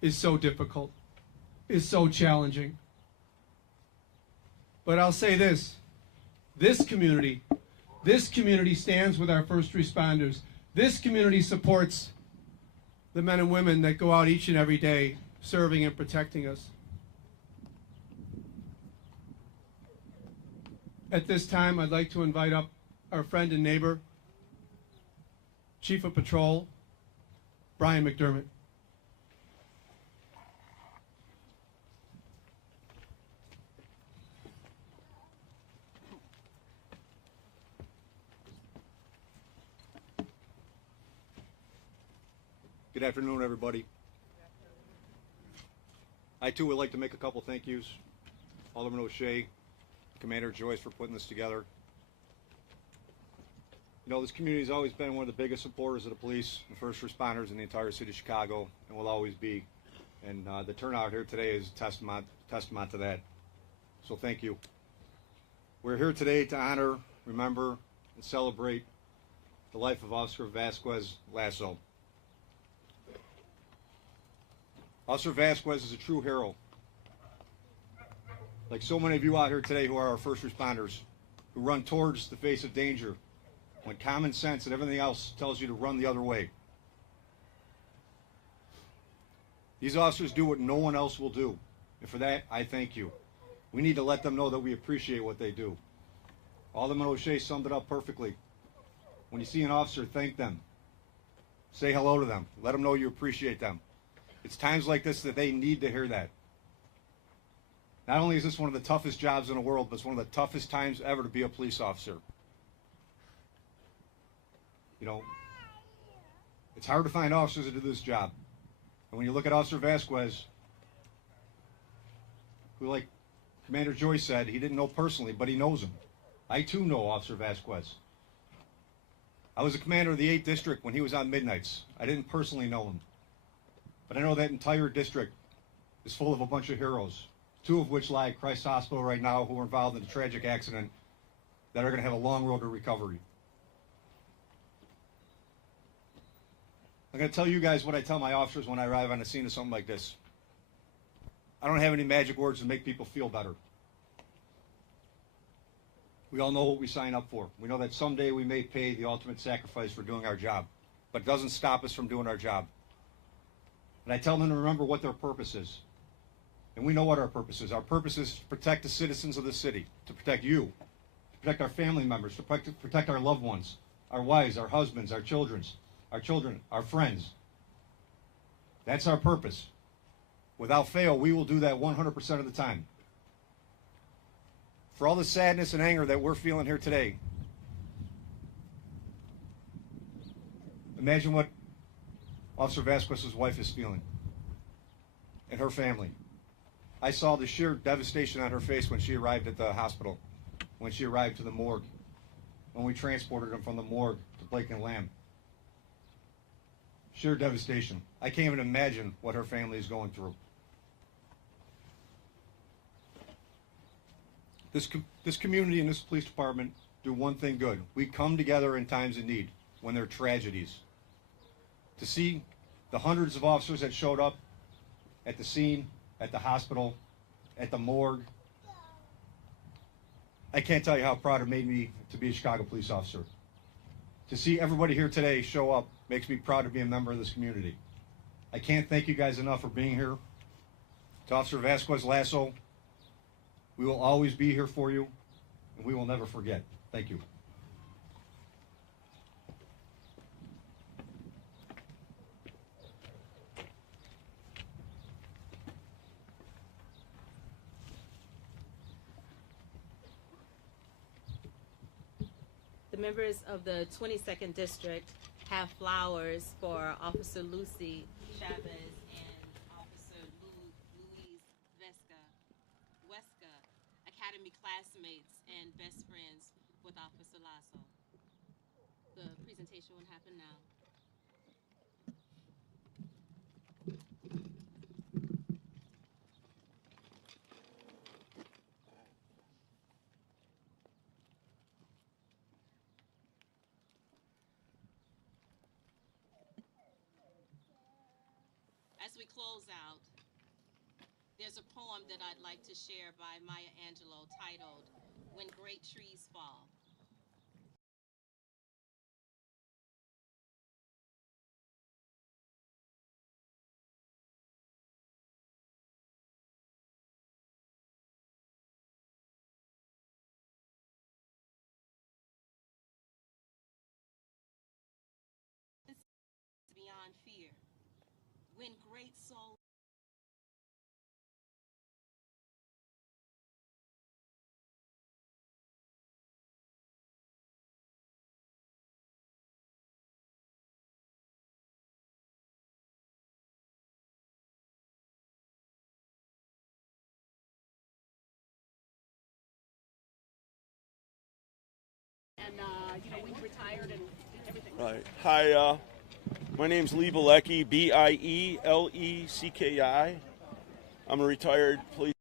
is so difficult, is so challenging. But I'll say this community stands with our first responders. This community supports the men and women that go out each and every day serving and protecting us. At this time, I'd like to invite up our friend and neighbor, Chief of Patrol, Brian McDermott. Good afternoon, everybody. I, too, would like to make a couple thank yous. Alderman O'Shea, Commander Joyce for putting this together. You know, this community has always been one of the biggest supporters of the police and first responders in the entire city of Chicago, and will always be. And the turnout here today is a testament to that. So thank you. We're here today to honor, remember, and celebrate the life of Officer Vasquez-Lasso. Officer Vasquez is a true hero. Like so many of you out here today who are our first responders, who run towards the face of danger when common sense and everything else tells you to run the other way. These officers do what no one else will do, and for that, I thank you. We need to let them know that we appreciate what they do. Alderman O'Shea summed it up perfectly. When you see an officer, thank them. Say hello to them. Let them know you appreciate them. It's times like this that they need to hear that. Not only is this one of the toughest jobs in the world, but it's one of the toughest times ever to be a police officer. You know, it's hard to find officers that do this job. And when you look at Officer Vasquez, who, like Commander Joyce said, he didn't know personally, but he knows him. I too know Officer Vasquez. I was a commander of the 8th District when he was on midnights. I didn't personally know him. But I know that entire district is full of a bunch of heroes, 2 of which lie at Christ Hospital right now, who were involved in a tragic accident that are going to have a long road to recovery. I'm going to tell you guys what I tell my officers when I arrive on the scene of something like this. I don't have any magic words to make people feel better. We all know what we sign up for. We know that someday we may pay the ultimate sacrifice for doing our job, but it doesn't stop us from doing our job. And I tell them to remember what their purpose is. And we know what our purpose is. Our purpose is to protect the citizens of the city, to protect you, to protect our family members, to protect our loved ones, our wives, our husbands, our children, our friends. That's our purpose. Without fail, we will do that 100% of the time. For all the sadness and anger that we're feeling here today, imagine what Officer Vasquez's wife is feeling, and her family. I saw the sheer devastation on her face when she arrived at the hospital, when she arrived to the morgue, when we transported him from the morgue to Blake and Lamb. Sheer devastation. I can't even imagine what her family is going through. This community and this police department do one thing good. We come together in times of need, when there are tragedies. To see the hundreds of officers that showed up at the scene, at the hospital, at the morgue, I can't tell you how proud it made me to be a Chicago police officer. To see everybody here today show up makes me proud to be a member of this community. I can't thank you guys enough for being here. To Officer Vasquez-Lasso, we will always be here for you, and we will never forget. Thank you. The members of the 22nd District have flowers for Officer Lucy Chavez and Officer Louise Weska, Academy classmates and best friends with Officer Lasso. The presentation will happen now. As we close out, there's a poem that I'd like to share by Maya Angelou titled, When Great Trees Fall. Beyond fear, when great souls and when you retired and everything. Right. Hi, my name's Lee Bilecki, Bieleckki. I'm a retired police